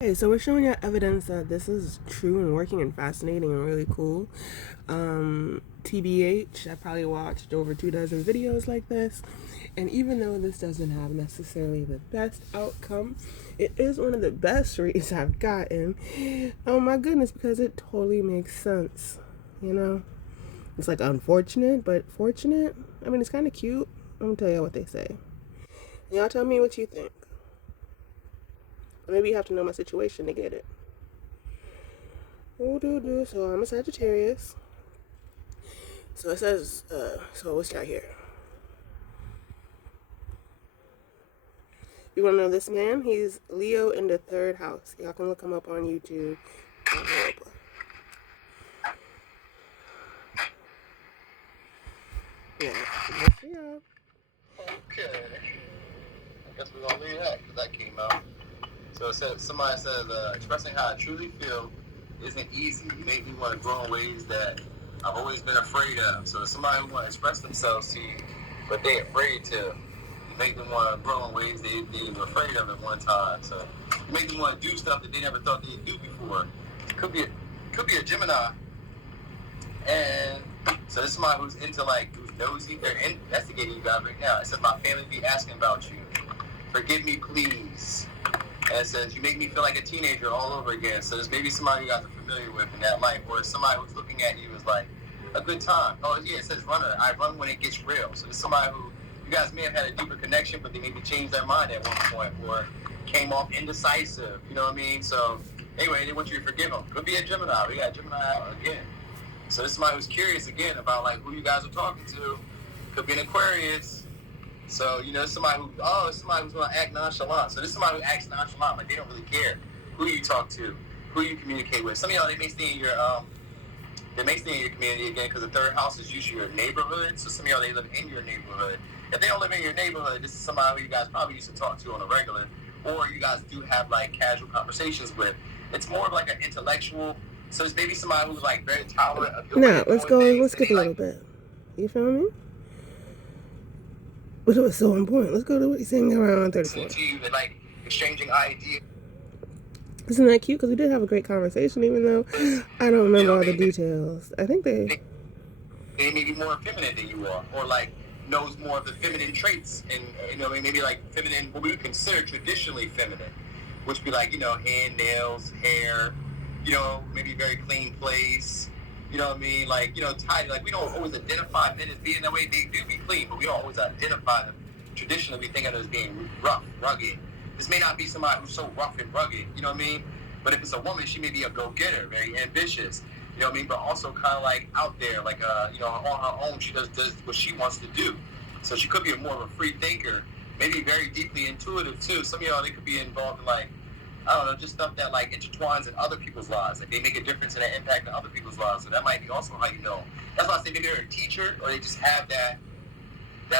Okay, so we're showing you evidence that this is true and working and fascinating and really cool. TBH, I probably watched over 2 dozen videos like this, and even though this doesn't have necessarily the best outcome, it is one of the best reads I've gotten. Oh my goodness, because it totally makes sense. You know, it's like unfortunate, but fortunate. I mean, it's kind of cute. I'm gonna tell you what they say. Y'all tell me what you think. Maybe you have to know my situation to get it. So I'm a Sagittarius. So it says, so what's out here? You want to know this man? He's Leo in the third house. Y'all can look him up on YouTube. Yeah. Okay. I guess we're gonna leave that because that came out. So it said somebody says expressing how I truly feel isn't easy. You make me want to grow in ways that I've always been afraid of. So somebody who want to express themselves to you, but they're afraid to. You make them want to grow in ways they were afraid of at one time. So you make them want to do stuff that they never thought they'd do before. Could be a Gemini. And so this is somebody who's into who's nosy. They're investigating you guys right now. It says my family be asking about you. Forgive me, please. And it says you make me feel like a teenager all over again. So there's maybe somebody you guys are familiar with in that life, or somebody who's looking at you as like a good time. Oh yeah, it says runner. I run when it gets real. So there's somebody who you guys may have had a deeper connection, but they maybe changed their mind at one point, or came off indecisive. You know what I mean? So anyway, they want you to forgive them. Could be a Gemini. We got Gemini out again. So this is somebody who's curious again about who you guys are talking to. Could be an Aquarius. So somebody who's gonna act nonchalant. So this is somebody who acts nonchalant, like they don't really care who you talk to, who you communicate with. Some of y'all they may stay in your community again because the third house is usually your neighborhood. So some of y'all they live in your neighborhood. If they don't live in your neighborhood, this is somebody who you guys probably used to talk to on a regular, or you guys do have casual conversations with. It's more of an intellectual. So it's maybe somebody who's very tolerant of your Now, let's skip a little bit. You feel me? Which was so important. Let's go to what he's saying around 34. To you, exchanging ideas. Isn't that cute? Because we did have a great conversation, even though I don't remember all the details. I think they may be more feminine than you are, or knows more of the feminine traits, and maybe feminine, what we would consider traditionally feminine, which be hand, nails, hair, maybe very clean place. You know what I mean? Tidy. We don't always identify men as being that way. They do be clean, but we don't always identify them. Traditionally, we think of them as being rough, rugged. This may not be somebody who's so rough and rugged, you know what I mean? But if it's a woman, she may be a go-getter, very ambitious, you know what I mean? But also kind of out there, on her own, she does what she wants to do. So she could be more of a free thinker, maybe very deeply intuitive too. Some of y'all, they could be involved in I don't know, just stuff that intertwines in other people's lives. They make a difference and an impact in other people's lives. So that might be also how you know. That's why I say maybe they're a teacher, or they just have that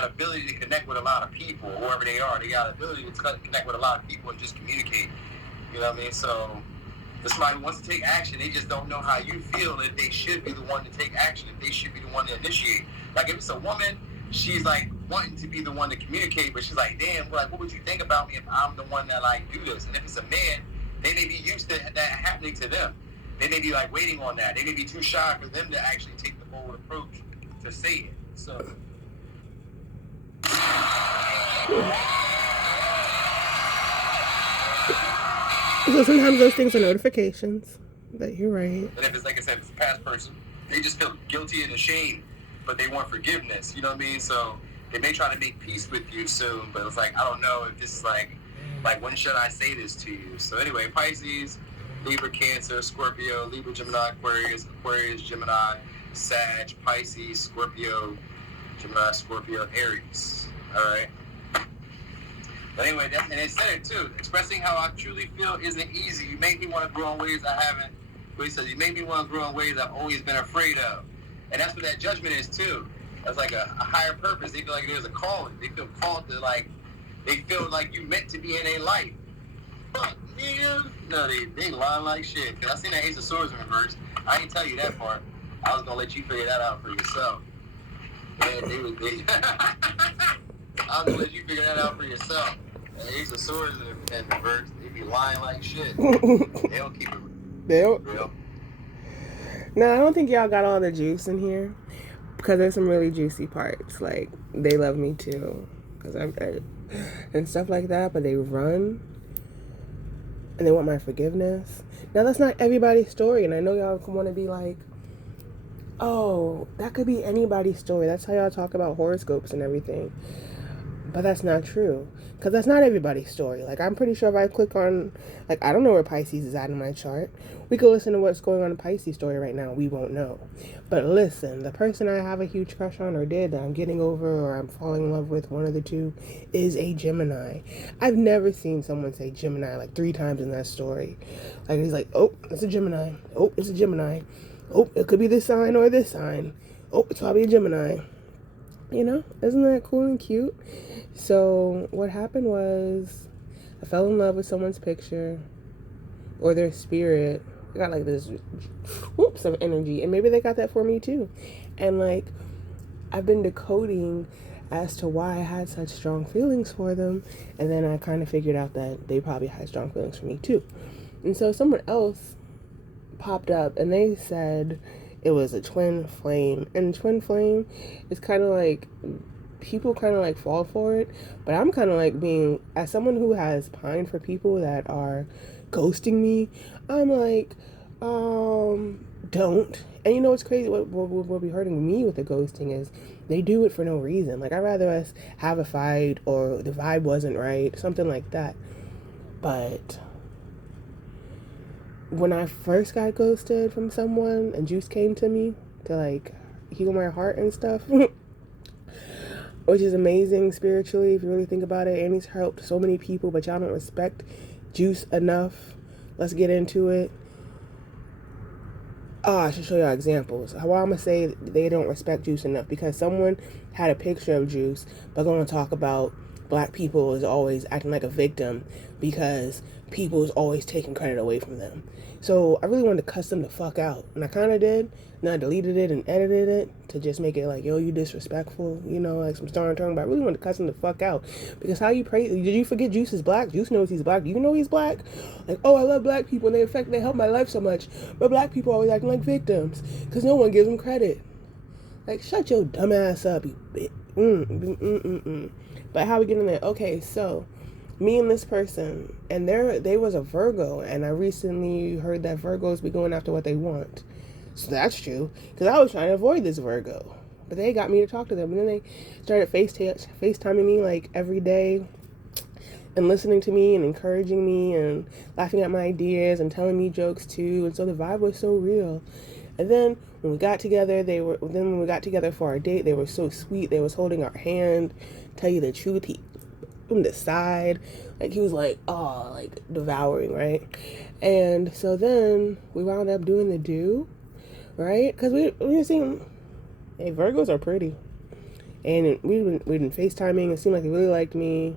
ability to connect with a lot of people, whoever they are. They got ability to connect with a lot of people and just communicate. You know what I mean? So for somebody who wants to take action, they just don't know how you feel, if they should be the one to take action, if they should be the one to initiate. If it's a woman, she's wanting to be the one to communicate, but she's damn, what would you think about me if I'm the one that do this? And if it's a man, they may be used to that happening to them. They may be waiting on that. They may be too shy for them to actually take the bold approach to say it. So sometimes those things are notifications. But you're right. And if it's like I said, if it's a past person, they just feel guilty and ashamed, but they want forgiveness. You know what I mean? So they may try to make peace with you soon, but it's I don't know if this is when should I say this to you? So anyway, Pisces, Libra, Cancer, Scorpio, Libra, Gemini, Aquarius, Gemini, Sag, Pisces, Scorpio, Gemini, Scorpio, Aries. All right. But anyway, and they said it too. Expressing how I truly feel isn't easy. You make me want to grow in ways I haven't. But he says, you make me want to grow in ways I've always been afraid of. And that's what that judgment is too. That's a higher purpose. They feel there's a calling. They feel called to they feel you meant to be in a life. Fuck, nigga. No, they lying like shit. Cause I seen that Ace of Swords in reverse. I didn't tell you that part. I was gonna let you figure that out for yourself. Man, I was gonna let you figure that out for yourself. Ace of Swords in reverse. They be lying like shit. They don't keep it real. No, I don't think y'all got all the juice in here, because there's some really juicy parts. Like, they love me too, and stuff like that, but they run and they want my forgiveness. Now, that's not everybody's story, and I know y'all want to be like, oh, that could be anybody's story. That's how y'all talk about horoscopes and everything. But that's not true, because that's not everybody's story. Like, I'm pretty sure if I click on, like, I don't know where Pisces is at in my chart. We could listen to what's going on in Pisces story right now. We won't know. But listen, the person I have a huge crush on, or did, that I'm getting over, or I'm falling in love with, one of the two, is a Gemini. I've never seen someone say Gemini like 3 times in that story. Like, he's like, oh, it's a Gemini. Oh, it's a Gemini. Oh, it could be this sign or this sign. Oh, it's probably a Gemini. You know, isn't that cool and cute? So what happened was, I fell in love with someone's picture or their spirit. I got like this whoops of energy, and maybe they got that for me too. And like, I've been decoding as to why I had such strong feelings for them, and then I kind of figured out that they probably had strong feelings for me too. And so someone else popped up, and they said it was a twin flame. And twin flame is kind of like, people kind of like fall for it, but I'm kind of like, being, as someone who has pined for people that are ghosting me, I'm like, don't. And you know what's crazy? What will be hurting me with the ghosting is they do it for no reason. Like, I'd rather us have a fight, or the vibe wasn't right, something like that. But when I first got ghosted from someone and Juice came to me to like heal my heart and stuff, which is amazing spiritually if you really think about it, and he's helped so many people, but y'all don't respect Juice enough. Let's get into it. Oh, I should show y'all examples. How I'm gonna say they don't respect Juice enough, because someone had a picture of Juice, but gonna talk about black people is always acting like a victim because people is always taking credit away from them. So I really wanted to cuss them the fuck out, and I kind of did. And I deleted it and edited it to just make it like, yo, you disrespectful, you know, like some star and tongue. But I really wanted to cuss him the fuck out, because how you pray? Did you forget Juice is black? Juice knows he's black. Do you know he's black? Like, oh, I love black people, and they help my life so much. But black people always acting like victims because no one gives them credit. Like, shut your dumb ass up, you bitch. But how we get in there? Okay, so me and this person, and they was a Virgo, and I recently heard that Virgos be going after what they want. So that's true, because I was trying to avoid this Virgo, but they got me to talk to them, and then they started FaceTiming me like every day, and listening to me and encouraging me and laughing at my ideas and telling me jokes too. And so the vibe was so real. And then when we got together, for our date, they were so sweet. They was holding our hand. Tell you the truth, he from the side, like he was like, oh, like devouring, right? And so then we wound up doing the do, right? Because we were seeing, hey, Virgos are pretty, and we'd been FaceTiming. It seemed like he really liked me.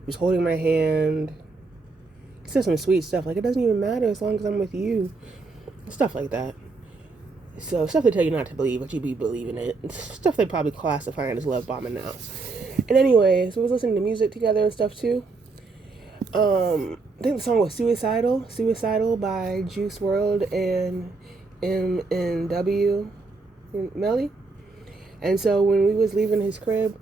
He was holding my hand. He said some sweet stuff, like, it doesn't even matter as long as I'm with you, stuff like that. So stuff they tell you not to believe, but you be believing it. Stuff they probably classifying as love bombing now. And anyway, so we was listening to music together and stuff too. I think the song was Suicidal by Juice WRLD and M&W Melly. And so when we was leaving his crib,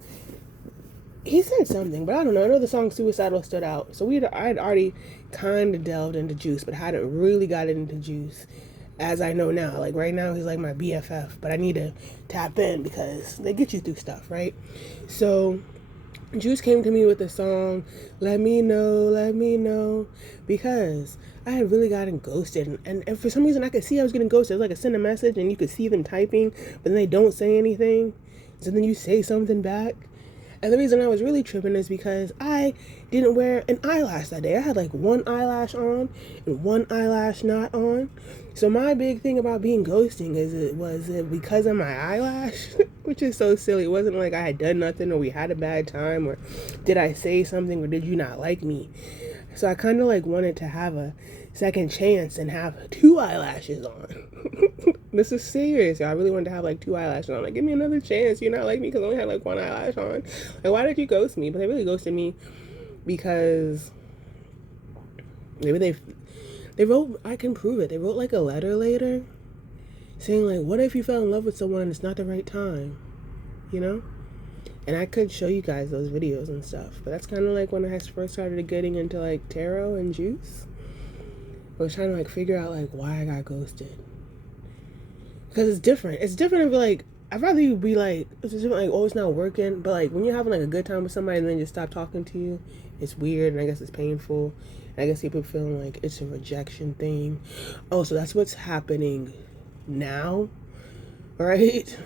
he said something, but I don't know. I know the song Suicidal stood out. So I had already kind of delved into Juice, but hadn't really got into Juice as I know now. Like right now, he's like my BFF, but I need to tap in because they get you through stuff, right? So Juice came to me with the song, Let Me Know, because I had really gotten ghosted. And for some reason, I could see I was getting ghosted. It was like I send a message and you could see them typing, but then they don't say anything. So then you say something back. And the reason I was really tripping is because I didn't wear an eyelash that day. I had like one eyelash on and one eyelash not on. So my big thing about being ghosting is it was because of my eyelash, which is so silly. It wasn't like I had done nothing or we had a bad time or did I say something or did you not like me. So I kind of like wanted to have a second chance and have 2 eyelashes on. This is serious. I really wanted to have like 2 eyelashes on. Like, give me another chance. You're not like me because I only had like 1 eyelash on. Like, why did you ghost me? But they really ghosted me because Maybe they wrote, I can prove it, they wrote like a letter later saying like, what if you fell in love with someone and it's not the right time, you know? And I could show you guys those videos and stuff, but that's kind of like when I first started getting into like tarot and juice. I was trying to like figure out like why I got ghosted, because it's different. It's different if like, I'd rather you be like, it's just like, oh, it's not working, but like when you're having like a good time with somebody and then just stop talking to you, it's weird, and I guess it's painful. And I guess people feeling like it's a rejection thing. Oh, so that's what's happening now, right?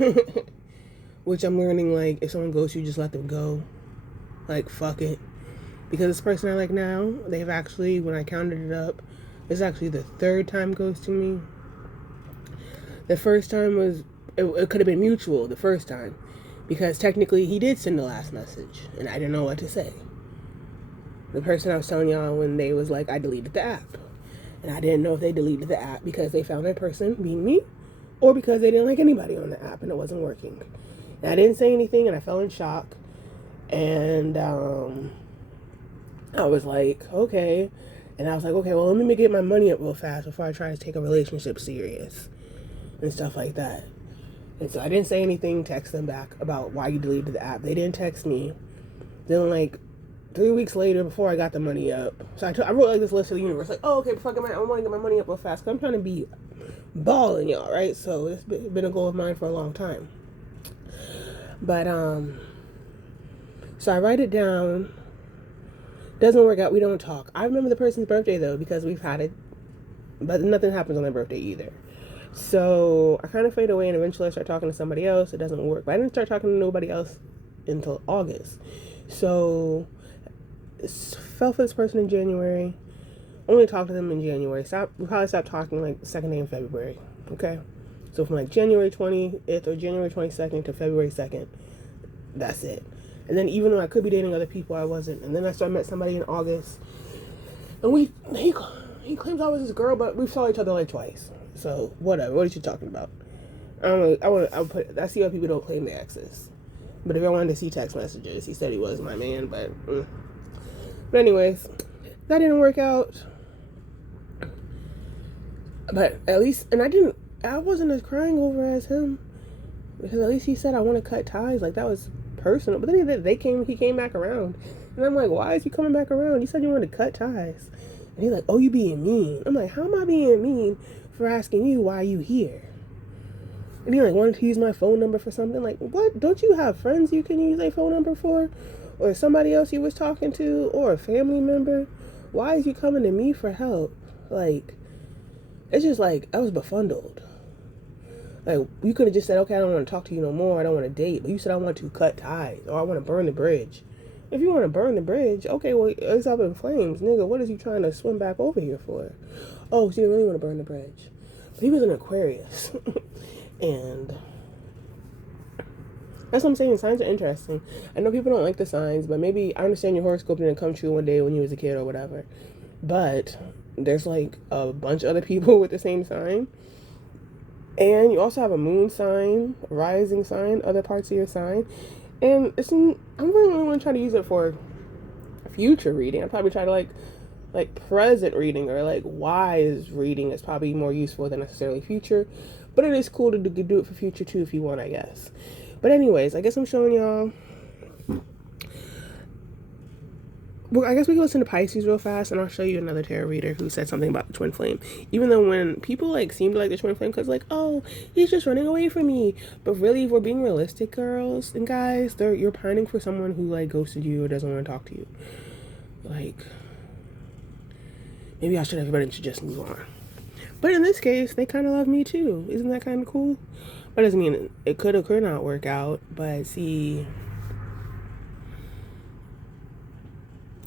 Which I'm learning, like, if someone goes, you just let them go. Like, fuck it. Because this person I like now, they've actually, when I counted it up, it's actually the third time ghosting me. The first time was, it could have been mutual the first time. Because technically he did send the last message, and I didn't know what to say. The person I was telling y'all when they was like, I deleted the app. And I didn't know if they deleted the app because they found that person, being me, or because they didn't like anybody on the app and it wasn't working. And I didn't say anything, and I fell in shock. And I was like, okay. And I was like, okay, well, let me get my money up real fast before I try to take a relationship serious and stuff like that. And so I didn't say anything, text them back about why you deleted the app. They didn't text me. Then like 3 weeks later, before I got the money up, so I wrote like this list to the universe, like, oh, okay, before I want to get my money up real fast, because I'm trying to be balling, y'all, right? So it's been a goal of mine for a long time. But so I write it down. Doesn't work out. We don't talk. I remember the person's birthday though, because we've had it, but nothing happens on their birthday either. So I kind of fade away, and eventually I start talking to somebody else. It doesn't work. But I didn't start talking to nobody else until August. So fell for this person in January. Only talked to them in January. We probably stopped talking like the second day in February. Okay. So from like January 20th or January 22nd to February 2nd, that's it. And then even though I could be dating other people, I wasn't. And then I met somebody in August, and he claims I was his girl, but we saw each other like twice. So whatever. What are you talking about? I see why people don't claim their exes. But if I wanted to see text messages, he said he was my man. But anyways, that didn't work out. But at least, and I wasn't as crying over as him, because at least he said I want to cut ties. Like, that was personal. But then he came back around, and I'm like, why is he coming back around? You said you wanted to cut ties. And he's like, oh, you being mean. I'm like, how am I being mean for asking you why you here? And he like wanted to use my phone number for something. Like, what? Don't you have friends you can use a phone number for? Or somebody else you was talking to? Or a family member? Why is you coming to me for help? Like, it's just like, I was befuddled. Like, you could have just said, okay, I don't want to talk to you no more. I don't want to date. But you said I want to cut ties, or I want to burn the bridge. If you want to burn the bridge, okay, well, it's up in flames. Nigga, what is you trying to swim back over here for? Oh, so you really want to burn the bridge. But he was an Aquarius. And that's what I'm saying. Signs are interesting. I know people don't like the signs, but maybe I understand your horoscope didn't come true one day when you was a kid or whatever. But there's like a bunch of other people with the same sign. And you also have a moon sign, rising sign, other parts of your sign. And I'm really going to try to use it for future reading. I'll probably try to like present reading, or like wise reading is probably more useful than necessarily future. But it is cool to do it for future too if you want, I guess. But anyways, I guess I'm showing y'all. Well, I guess we can listen to Pisces real fast, and I'll show you another tarot reader who said something about the twin flame. Even though when people like seem to like the twin flame, because like, oh, he's just running away from me. But really, if we're being realistic, girls and guys, you're pining for someone who like ghosted you or doesn't want to talk to you. Like, maybe I should everybody should just move on. But in this case, they kind of love me too. Isn't that kind of cool? That doesn't mean it could or could not work out. But see,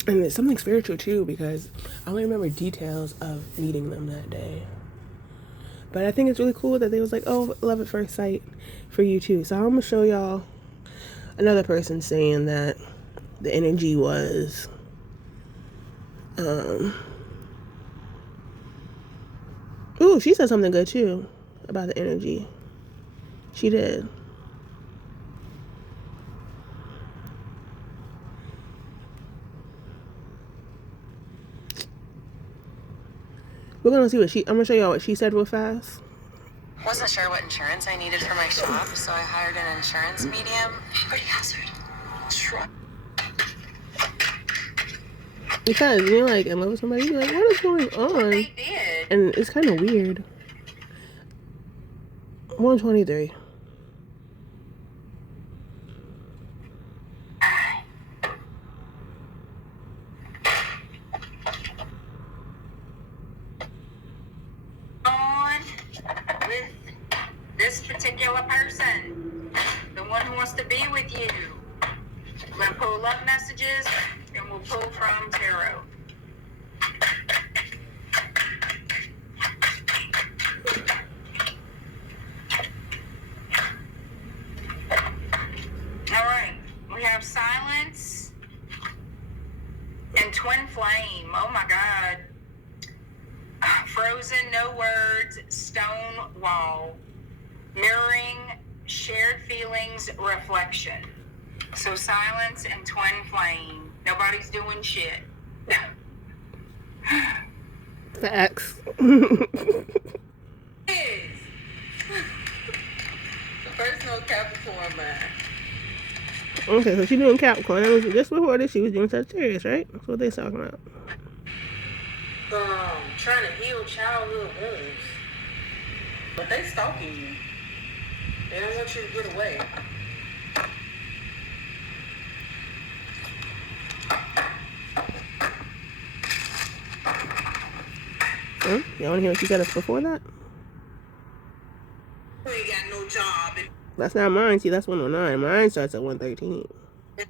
and it's something spiritual too, because I only remember details of meeting them that day. But I think it's really cool that they was like, oh, love at first sight for you too. So I'm going to show y'all another person saying that the energy was, ooh, she said something good too about the energy. She did. We're gonna see what I'm gonna show y'all what she said real fast. Wasn't sure what insurance I needed for my shop, so I hired an insurance medium. Pretty hazard. Because you're like in love with somebody, you're like, what is going on? They did. And it's kind of weird. 123. On with this particular person, the one who wants to be with you. We're gonna pull love messages, and we'll pull from tarot. All right, we have silence and twin flame. Oh my God. Frozen, no words, stone wall, mirroring, shared feelings, reflection. So silence and twin flame. Nobody's doing shit. Facts. Personal Capricorn man. Okay, so she's doing Capricorn. That was just before this. She was doing Sagittarius, right? That's what they talking about. Trying to heal childhood wounds, but they stalking you. They don't want you to get away. Y'all want to hear what she said before that? You ain't got no job. That's not mine. See, that's 109. Mine starts at 113. Hey,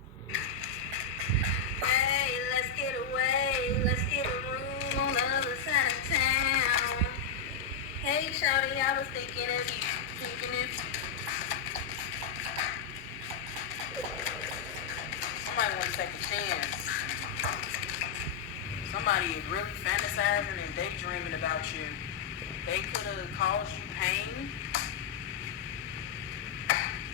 let's get away. Let's get a room on the other side of town. Hey, shawty, I was thinking of you. Somebody want to take a chance. Somebody is really fantasizing and daydreaming about you. They could have caused you pain.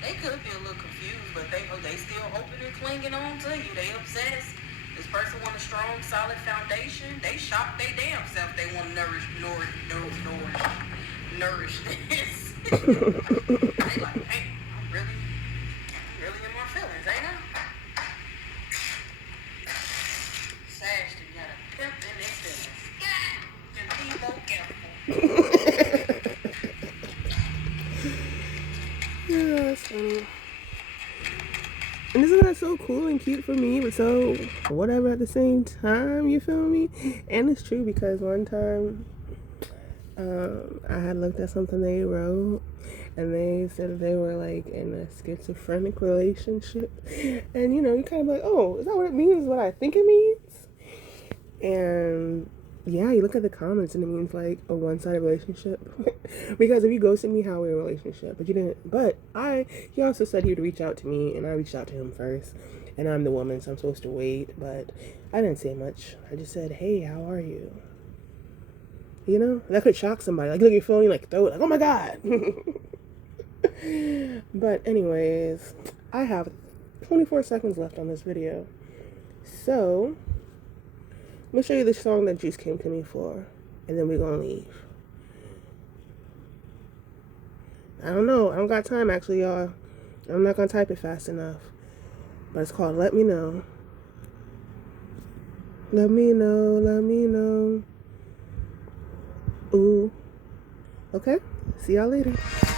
They could be a little confused, but they still hoping and clinging on to you. They obsessed. This person want a strong, solid foundation. They shock their damn self. They want to nourish this. They like, hey, I'm really in my feelings, ain't I? Sash to got a pimp in their feelings. And be more careful. Yeah, that's funny. And isn't that so cool and cute for me, but so whatever at the same time, you feel me? And it's true because one time I had looked at something they wrote and they said that they were like in a schizophrenic relationship. And you know, you kind of like, oh, is that what it means? What I think it means? And yeah, you look at the comments and it means like a one-sided relationship. Because if you ghosted me, how are we in a relationship? But you didn't. But he also said he would reach out to me, and I reached out to him first. And I'm the woman, so I'm supposed to wait. But I didn't say much. I just said, hey, how are you? You know, that could shock somebody. Like, look at your phone, you like throw it, like, oh my God. But anyways, I have 24 seconds left on this video. So let me show you the song that Juice came to me for, and then we're gonna leave. I don't know. I don't got time, actually, y'all. I'm not gonna type it fast enough. But it's called Let Me Know. Let me know, let me know. Ooh. Okay. See y'all later.